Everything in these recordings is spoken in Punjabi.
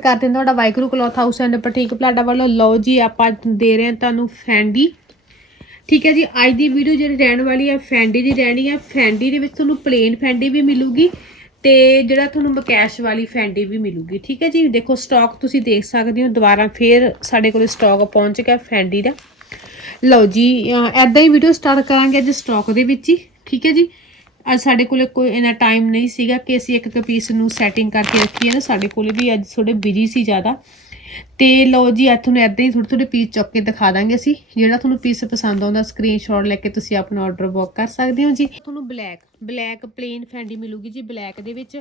ਕਰਦੇ ਹਾਂ, ਤੁਹਾਡਾ ਵਾਈਕਰੂ ਕਲੋਥ ਹਾਊਸ ਐਂਡ ਪਟੀਕ ਪਲਾਟਾ ਵੱਲੋਂ ਲਓ ਜੀ, ਆਪਾਂ ਦੇ ਰਹੇ ਹਾਂ ਤੁਹਾਨੂੰ ਫੈਂਡੀ। ਠੀਕ ਹੈ ਜੀ, ਅੱਜ ਦੀ ਵੀਡੀਓ ਜਿਹੜੀ ਰਹਿਣ ਵਾਲੀ ਹੈ, ਫੈਂਡੀ ਦੀ ਰਹਿਣੀ ਹੈ। ਫੈਂਡੀ ਦੇ ਵਿੱਚ ਤੁਹਾਨੂੰ ਪਲੇਨ ਫੈਂਡੀ ਵੀ ਮਿਲੂਗੀ ਤੇ ਜਿਹੜਾ ਤੁਹਾਨੂੰ ਮਕੈਸ਼ ਵਾਲੀ ਫੈਂਡੀ ਵੀ ਮਿਲੂਗੀ। ਠੀਕ ਹੈ ਜੀ, ਦੇਖੋ ਸਟਾਕ ਤੁਸੀਂ ਦੇਖ ਸਕਦੇ ਹੋ, ਦੁਬਾਰਾ ਫੇਰ ਸਾਡੇ ਕੋਲ ਸਟਾਕ ਪਹੁੰਚ ਗਿਆ ਫੈਂਡੀ ਦਾ। ਲਓ ਜੀ ਐਦਾਂ ਹੀ ਵੀਡੀਓ ਸਟਾਰਟ ਕਰਾਂਗੇ ਅੱਜ ਸਟਾਕ ਦੇ ਵਿੱਚ ਹੀ। ਠੀਕ ਹੈ ਜੀ ਅੱਜ ਸਾਡੇ ਕੋਲੇ ਕੋਈ ਇਨਾ ਟਾਈਮ ਨਹੀਂ ਸੀਗਾ ਕਿ ਅਸੀਂ ਇੱਕ ਇੱਕ ਪੀਸ ਨੂੰ ਸੈਟਿੰਗ ਕਰਕੇ ਰੱਖੀਏ ਨਾ। ਸਾਡੇ ਕੋਲੇ ਵੀ ਅੱਜ ਥੋੜੇ ਬਿਜ਼ੀ ਸੀ ਜ਼ਿਆਦਾ। ਤੇ ਲਓ ਜੀ, ਅੱਜ ਤੁਹਾਨੂੰ ਐਦਾਂ ਹੀ ਥੋੜੇ ਥੋੜੇ ਪੀਸ ਚੁੱਕ ਕੇ ਦਿਖਾ ਦਾਂਗੇ ਅਸੀਂ। ਜਿਹੜਾ ਤੁਹਾਨੂੰ ਪੀਸ ਪਸੰਦ ਆਉਂਦਾ ਸਕਰੀਨਸ਼ਾਟ ਲੈ ਕੇ ਤੁਸੀਂ ਆਪਣਾ ਆਰਡਰ ਬੁੱਕ ਕਰ ਸਕਦੇ ਹੋ ਜੀ। ਤੁਹਾਨੂੰ ਬਲੈਕ ਬਲੈਕ ਪਲੇਨ ਫੈਂਡੀ ਮਿਲੂਗੀ ਜੀ। ਬਲੈਕ ਦੇ ਵਿੱਚ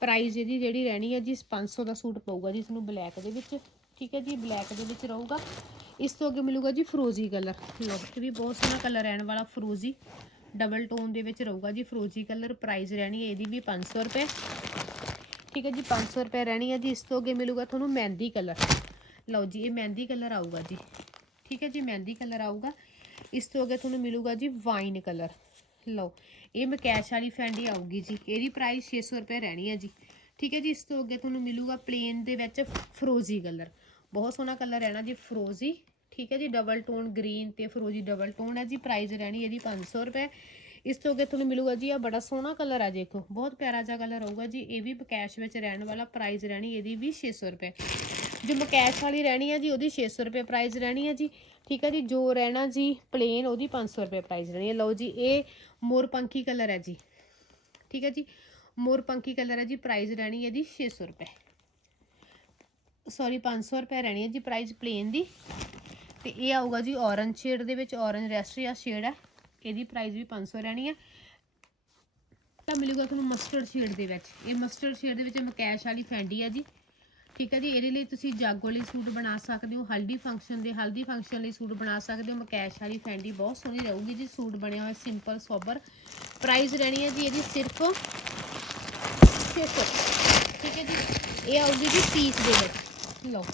ਪ੍ਰਾਈਸ ਇਹਦੀ ਜਿਹੜੀ ਰਹਿਣੀ ਹੈ ਜੀ 500 ਦਾ ਸੂਟ ਪਊਗਾ ਜੀ ਤੁਹਾਨੂੰ ਬਲੈਕ ਦੇ ਵਿੱਚ। ਠੀਕ ਹੈ ਜੀ ਬਲੈਕ ਦੇ ਵਿੱਚ ਰਹੂਗਾ। ਇਸ ਤੋਂ ਅੱਗੇ ਮਿਲੂਗਾ ਜੀ ਫਰੋਜ਼ੀ ਕਲਰ ਲਓ, ਇਹ ਵੀ ਬਹੁਤ ਸੋਹਣਾ ਕਲਰ ਰਹਿਣ ਵਾਲਾ ਫਰੋਜ਼ੀ। ਡਬਲ ਟੋਨ ਦੇ ਵਿੱਚ ਰਹੂਗਾ ਜੀ, ਫਰੋਜ਼ੀ ਕਲਰ ਪ੍ਰਾਈਸ ਰਹਿਣੀ ਹੈ ਇਹਦੀ ਵੀ 500 ਰੁਪਏ। ਠੀਕ ਹੈ ਜੀ 500 ਰੁਪਏ ਰਹਿਣੀ ਹੈ ਜੀ, ਇਸ ਤੋਂ ਅੱਗੇ ਮਿਲੂਗਾ ਤੁਹਾਨੂੰ ਮਹਿੰਦੀ ਕਲਰ। ਲਓ ਜੀ, ਇਹ ਮਹਿੰਦੀ ਕਲਰ ਆਊਗਾ ਜੀ। ਠੀਕ ਹੈ ਜੀ, ਮਹਿੰਦੀ ਕਲਰ ਆਊਗਾ। ਇਸ ਤੋਂ ਅੱਗੇ ਤੁਹਾਨੂੰ ਮਿਲੂਗਾ ਜੀ ਵਾਈਨ ਕਲਰ। ਲਓ, ਇਹ ਮਕੈਸ਼ ਵਾਲੀ ਫੈਂਡੀ ਆਊਗੀ ਜੀ। ਇਹਦੀ ਪ੍ਰਾਈਸ 600 ਰੁਪਏ ਰਹਿਣੀ ਹੈ ਜੀ। ਠੀਕ ਹੈ ਜੀ, ਇਸ ਤੋਂ ਅੱਗੇ ਤੁਹਾਨੂੰ ਮਿਲੂਗਾ ਪਲੇਨ ਦੇ ਵਿੱਚ ਫਰੋਜ਼ੀ ਕਲਰ। ਬਹੁਤ ਸੋਹਣਾ ਕਲਰ ਰਹਿਣਾ ਜੀ, ਫਰੋਜ਼ੀ। ਠੀਕ ਹੈ ਜੀ ਡਬਲ ਟੋਨ ਗ੍ਰੀਨ ਤੇ ਫਰੋਜ਼ੀ ਡਬਲ ਟੋਨ ਹੈ ਜੀ ਪ੍ਰਾਈਸ ਰਹਿਣੀ ਇਹਦੀ 500 ਰੁਪਏ। ਇਸ ਤੋਂ ਅੱਗੇ ਤੁਹਾਨੂੰ ਮਿਲੂਗਾ ਜੀ ਆ ਬੜਾ ਸੋਹਣਾ ਕਲਰ ਆ ਦੇਖੋ, ਬਹੁਤ ਪਿਆਰਾ ਜਿਹਾ ਕਲਰ ਹੋਊਗਾ ਜੀ, ਇਹ ਵੀ ਕੈਸ਼ ਵਿੱਚ ਰਹਿਣ ਵਾਲਾ ਪ੍ਰਾਈਸ ਰਹਿਣੀ ਇਹਦੀ ਵੀ 600 ਰੁਪਏ। ਜੋ ਮਕੈਸ਼ ਵਾਲੀ ਰਹਿਣੀ ਹੈ ਜੀ, ਉਹਦੀ 600 ਰੁਪਏ ਪ੍ਰਾਈਸ ਰਹਿਣੀ ਹੈ ਜੀ, ਠੀਕ ਹੈ ਜੀ, ਜੋ ਰਹਿਣਾ ਜੀ ਪਲੇਨ ਉਹਦੀ 500 ਰੁਪਏ ਪ੍ਰਾਈਸ ਰਹਿਣੀ ਹੈ ਲਓ ਜੀ, ਇਹ ਮੋਰਪੰਖੀ ਕਲਰ ਹੈ ਜੀ, ਠੀਕ ਹੈ ਜੀ ਮੋਰਪੰਖੀ ਕਲਰ ਹੈ ਜੀ ਪ੍ਰਾਈਸ ਰਹਿਣੀ ਹੈ ਇਹਦੀ 600 ਰੁਪਏ। ਸੌਰੀ 500 ਰੁਪਏ ਰਹਿਣੀ ਹੈ ਜੀ ਪ੍ਰਾਈਸ ਪਲੇਨ ਦੀ। ਤੇ ਇਹ ਆਊਗਾ ਜੀ ਔਰੰਜ ਸ਼ੇਡ ਦੇ ਵਿੱਚ ਔਰੰਜ ਰੈਸਟਰੀਆ ਸ਼ੇਡ ਹੈ। ਇਹਦੀ ਪ੍ਰਾਈਸ ਵੀ 500 ਰਹਿਣੀ ਹੈ ਤਾਂ ਮਿਲੂਗਾ ਤੁਹਾਨੂੰ ਮਸਟਰਡ ਸ਼ੇਡ ਦੇ ਵਿੱਚ। ਇਹ ਮਸਟਰਡ ਸ਼ੇਡ ਦੇ ਵਿੱਚ ਮਕੈਸ਼ ਵਾਲੀ ਫੈਂਡੀ ਹੈ ਜੀ। ਠੀਕ ਹੈ ਜੀ, ਇਹਦੇ ਲਈ ਤੁਸੀਂ ਜਾਗੋ ਲਈ ਸੂਟ ਬਣਾ ਸਕਦੇ ਹੋ, ਹਲਦੀ ਫੰਕਸ਼ਨ ਦੇ, ਹਲਦੀ ਫੰਕਸ਼ਨ ਲਈ ਸੂਟ ਬਣਾ ਸਕਦੇ ਹੋ। ਮਕੈਸ਼ ਵਾਲੀ ਫੈਂਡੀ ਬਹੁਤ ਸੋਹਣੀ ਰਹੂਗੀ ਜੀ, ਸੂਟ ਬਣਿਆ ਹੋਇਆ ਸਿੰਪਲ ਸੋਬਰ ਪ੍ਰਾਈਸ ਰਹਿਣੀ ਹੈ ਜੀ ਇਹਦੀ ਸਿਰਫ 600 ਠੀਕ ਹੈ ਜੀ, ਇਹ ਆਊਗੀ ਜੀ ਪੀਸ ਦੇ ਵਿੱਚ। ਲਓ।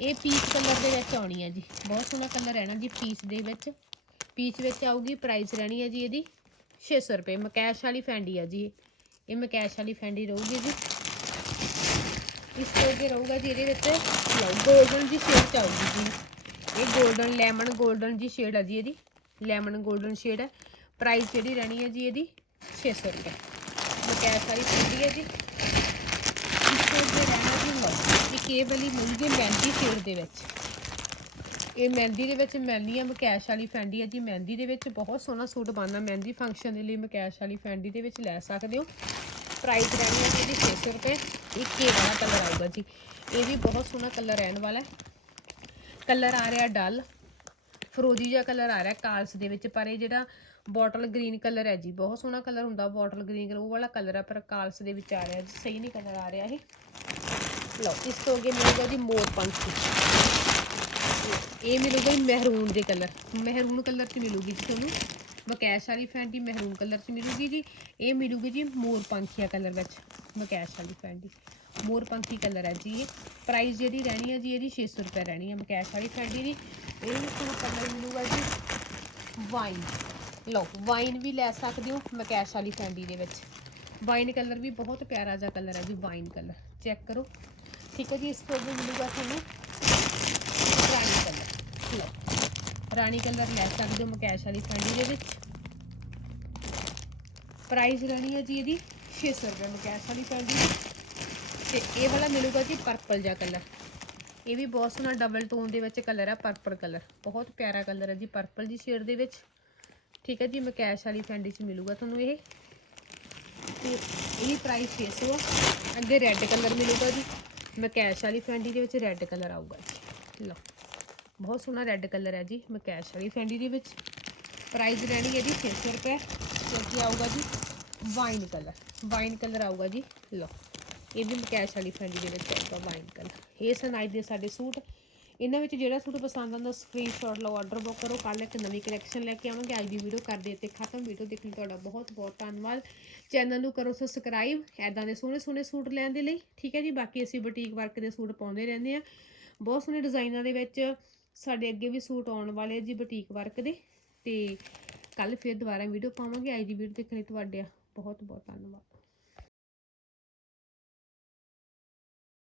ਇਹ ਪੀਸ ਕਲਰ ਦੇ ਵਿੱਚ ਆਉਣੀ ਹੈ ਜੀ। ਬਹੁਤ ਸੋਹਣਾ ਕਲਰ ਰਹਿਣਾ ਜੀ ਪੀਸ ਦੇ ਵਿੱਚ। ਪੀਸ ਵਿੱਚ ਆਊਗੀ ਪ੍ਰਾਈਸ ਰਹਿਣੀ ਹੈ ਜੀ ਇਹਦੀ 600 ਰੁਪਏ। ਮਕੈਸ਼ ਵਾਲੀ ਫੈਂਡੀ ਆ ਜੀ ਇਹ। ਮਕੈਸ਼ ਵਾਲੀ ਫੈਂਡੀ ਰਹੂਗੀ ਜੀ। ਇਸ ਤੋਂ ਅੱਗੇ ਰਹੂਗਾ ਜੀ ਇਹਦੇ ਵਿੱਚ ਗੋਲਡਨ ਜੀ ਸ਼ੇਡ 'ਚ ਆਊਗੀ ਜੀ। ਇਹ ਗੋਲਡਨ ਲੈਮਨ ਗੋਲਡਨ ਜੀ ਸ਼ੇਡ ਆ ਜੀ ਇਹਦੀ। ਲੈਮਨ ਗੋਲਡਨ ਸ਼ੇਡ ਹੈ ਪ੍ਰਾਈਸ ਜਿਹੜੀ ਰਹਿਣੀ ਹੈ ਜੀ ਇਹਦੀ 600 ਰੁਪਏ। ਮਕੈਸ਼ ਵਾਲੀ ਫੈਂਡੀ ਹੈ ਜੀ। ਇਸ ਤੋਂ ਅੱਗੇ ਰਹਿਣਾ ਇੱਕ ਇਹ ਵਾਲੀ ਮਿਲੂਗੀ ਮਹਿੰਦੀ ਸ਼ੇਡ ਦੇ ਵਿੱਚ। ਇਹ ਮਹਿੰਦੀ ਦੇ ਵਿੱਚ ਮਹਿੰਦੀ ਹੈ ਮਕੈਸ਼ ਵਾਲੀ ਫੈਂਡੀ ਹੈ ਜੀ। ਮਹਿੰਦੀ ਦੇ ਵਿੱਚ ਬਹੁਤ ਸੋਹਣਾ ਸੂਟ ਬਣਨਾ। ਮਹਿੰਦੀ ਫੰਕਸ਼ਨ ਦੇ ਲਈ ਮਕੈਸ਼ ਵਾਲੀ ਫੈਂਡੀ ਦੇ ਵਿੱਚ ਲੈ ਸਕਦੇ ਹੋ। ਪ੍ਰਾਈਸ ਰਹਿਣੀ ਹੈ ਜੀ ਇਹਦੀ 600 ਰੁਪਏ। ਇੱਕ ਇਹ ਵਾਲਾ ਕਲਰ ਆਊਗਾ ਜੀ। ਇਹ ਵੀ ਬਹੁਤ ਸੋਹਣਾ ਕਲਰ ਰਹਿਣ ਵਾਲਾ ਹੈ। ਕਲਰ ਆ ਰਿਹਾ ਡਲ ਫਰੋਜੀ ਜਿਹਾ ਕਲਰ ਆ ਰਿਹਾ ਕਾਲਸ ਦੇ ਵਿੱਚ। ਪਰ ਇਹ ਜਿਹੜਾ ਬੋਟਲ ਗ੍ਰੀਨ ਕਲਰ ਹੈ ਜੀ, ਬਹੁਤ ਸੋਹਣਾ ਕਲਰ ਹੁੰਦਾ। ਬੋਟਲ ਗ੍ਰੀਨ ਉਹ ਵਾਲਾ ਕਲਰ ਹੈ ਪਰ ਕਾਲਸ ਦੇ ਵਿੱਚ ਆ ਰਿਹਾ ਜੀ। ਸਹੀ ਨਹੀਂ ਕਲਰ ਆ ਰਿਹਾ ਇਹ। ਲਓ, ਇਸ ਤੋਂ ਅੱਗੇ ਮਿਲੂਗਾ ਜੀ ਮੋਰ ਪੰਖੀ ਇਹ ਮਿਲੂਗਾ ਜੀ ਮਹਿਰੂਨ ਦੇ ਕਲਰ। ਮਹਿਰੂਨ ਕਲਰ 'ਚ ਮਿਲੂਗੀ ਜੀ ਤੁਹਾਨੂੰ। ਮਕੈਸ਼ ਵਾਲੀ ਫੈਂਡੀ ਮਹਿਰੂਨ ਕਲਰ 'ਚ ਮਿਲੂਗੀ ਜੀ। ਇਹ ਮਿਲੂਗੀ ਜੀ ਮੋਰ ਪੰਖੀਆ ਕਲਰ ਵਿੱਚ। ਮਕੈਸ਼ ਵਾਲੀ ਫੈਂਡੀ ਮੋਰ ਪੰਖੀ ਕਲਰ ਹੈ ਜੀ ਇਹ। ਪ੍ਰਾਈਸ ਜਿਹੜੀ ਰਹਿਣੀ ਹੈ ਜੀ, ਇਹਦੀ 600 ਰੁਪਏ ਰਹਿਣੀ ਹੈ ਮਕੈਸ਼ ਵਾਲੀ ਫੈਂਡੀ ਦੀ। ਇਹ ਤੁਹਾਨੂੰ ਕਲਰ ਮਿਲੂਗਾ ਜੀ। ਵਾਈਨ। ਲਓ, ਵਾਈਨ ਵੀ ਲੈ ਸਕਦੇ ਹੋ ਮਕੈਸ਼ ਵਾਲੀ ਫੈਂਡੀ ਦੇ ਵਿੱਚ। ਵਾਈਨ ਕਲਰ ਵੀ ਬਹੁਤ ਪਿਆਰਾ ਜਿਹਾ ਕਲਰ ਹੈ ਜੀ, ਵਾਈਨ ਕਲਰ। ਚੈੱਕ ਕਰੋ। ਠੀਕ ਹੈ ਜੀ, ਇਸ ਤੋਂ ਅੱਗੇ ਮਿਲੂਗਾ ਤੁਹਾਨੂੰ ਰਾਣੀ ਕਲਰ। ਲਓ, ਰਾਣੀ ਕਲਰ ਲੈ ਸਕਦੇ ਹੋ ਮਕੈਸ਼ ਵਾਲੀ ਫੈਂਡੀ ਦੇ ਵਿੱਚ। ਪ੍ਰਾਈਸ ਰਹਿਣੀ ਹੈ ਜੀ ਇਹਦੀ 600 ਰੁਪਏ ਮਕੈਸ਼ ਵਾਲੀ ਫੈਂਡੀ ਦੀ। ਤੇ ਇਹ ਵਾਲਾ ਮਿਲੂਗਾ ਜੀ ਪਰਪਲ ਜਿਹਾ ਕਲਰ। ਇਹ ਵੀ ਬਹੁਤ ਸੋਹਣਾ ਡਬਲ ਟੋਨ ਦੇ ਵਿੱਚ ਕਲਰ ਹੈ ਪਰਪਲ ਕਲਰ। ਬਹੁਤ ਪਿਆਰਾ ਕਲਰ ਹੈ ਜੀ ਪਰਪਲ ਜੀ ਸ਼ੇਡ ਦੇ ਵਿੱਚ। ਠੀਕ ਹੈ ਜੀ, ਮਕੈਸ਼ ਵਾਲੀ ਫੈਂਡੀ 'ਚ ਮਿਲੂਗਾ ਤੁਹਾਨੂੰ ਇਹ। ਤੇ ਇਹ ਪ੍ਰਾਈਸ 600 ਆ। ਅੱਗੇ ਰੈੱਡ ਕਲਰ ਮਿਲੂਗਾ ਜੀ। ਮਕੈਸ਼ ਵਾਲੀ ਫੈਂਡੀ ਦੇ ਵਿੱਚ ਰੈੱਡ ਕਲਰ ਆਊਗਾ ਜੀ। ਲਓ, ਬਹੁਤ ਸੋਹਣਾ ਰੈੱਡ ਕਲਰ ਹੈ ਜੀ ਮਕੈਸ਼ ਵਾਲੀ ਫੈਂਡੀ ਦੇ ਵਿੱਚ। ਪ੍ਰਾਈਸ ਰਹਿਣੀ ਹੈ ਜੀ 600 ਰੁਪਏ। ਕਿਉਂਕਿ ਆਊਗਾ ਜੀ? ਵਾਈਨ ਕਲਰ ਵਾਈਨ ਕਲਰ ਆਊਗਾ ਜੀ। ਲਓ, ਇਹ ਵੀ ਮਕੈਸ਼ ਵਾਲੀ ਫੈਂਡੀ ਦੇ ਵਿੱਚ ਆਊਗਾ ਵਾਈਨ ਕਲਰ ਇਹ ਸਨ ਅੱਜ ਦੇ ਸਾਡੇ ਸੂਟ। ਇਹਨਾਂ ਵਿੱਚ ਜਿਹੜਾ ਸੂਟ ਪਸੰਦ ਆਉਂਦਾ ਸਕਰੀਨਸ਼ਾਟ ਲਓ ਆਰਡਰ ਬੁੱਕ ਕਰੋ ਕੱਲ ਇੱਕ ਨਵੀਂ ਕਲੈਕਸ਼ਨ ਲੈ ਕੇ ਆਵਾਂਗੇ, ਅੱਜ ਦੀ ਵੀਡੀਓ ਕਰਦੇ ਤੇ ਖਤਮ। ਵੀਡੀਓ ਦੇਖਣ ਲਈ ਤੁਹਾਡਾ ਬਹੁਤ ਬਹੁਤ ਧੰਨਵਾਦ। ਚੈਨਲ ਨੂੰ ਕਰੋ ਸਬਸਕ੍ਰਾਈਬ ਐਦਾਂ ਦੇ ਸੋਹਣੇ ਸੋਹਣੇ ਸੂਟ ਲੈਣ ਦੇ ਲਈ, ਠੀਕ ਹੈ ਜੀ? ਬਾਕੀ ਅਸੀਂ ਬੁਟੀਕ ਵਰਕ ਦੇ ਸੂਟ ਪਾਉਂਦੇ ਰਹਿੰਦੇ ਆ ਬਹੁਤ ਸੋਹਣੇ ਡਿਜ਼ਾਈਨਾਂ ਦੇ ਵਿੱਚ ਸਾਡੇ ਅੱਗੇ ਵੀ ਸੂਟ ਆਉਣ ਵਾਲੇ ਆ ਜੀ ਬੁਟੀਕ ਵਰਕ ਦੇ। ਤੇ ਕੱਲ ਫਿਰ ਦੁਬਾਰਾ ਵੀਡੀਓ ਪਾਵਾਂਗੇ। ਅੱਜ ਦੀ ਵੀਡੀਓ ਦੇਖਣ ਲਈ ਤੁਹਾਡੇ ਬਹੁਤ ਬਹੁਤ ਧੰਨਵਾਦ।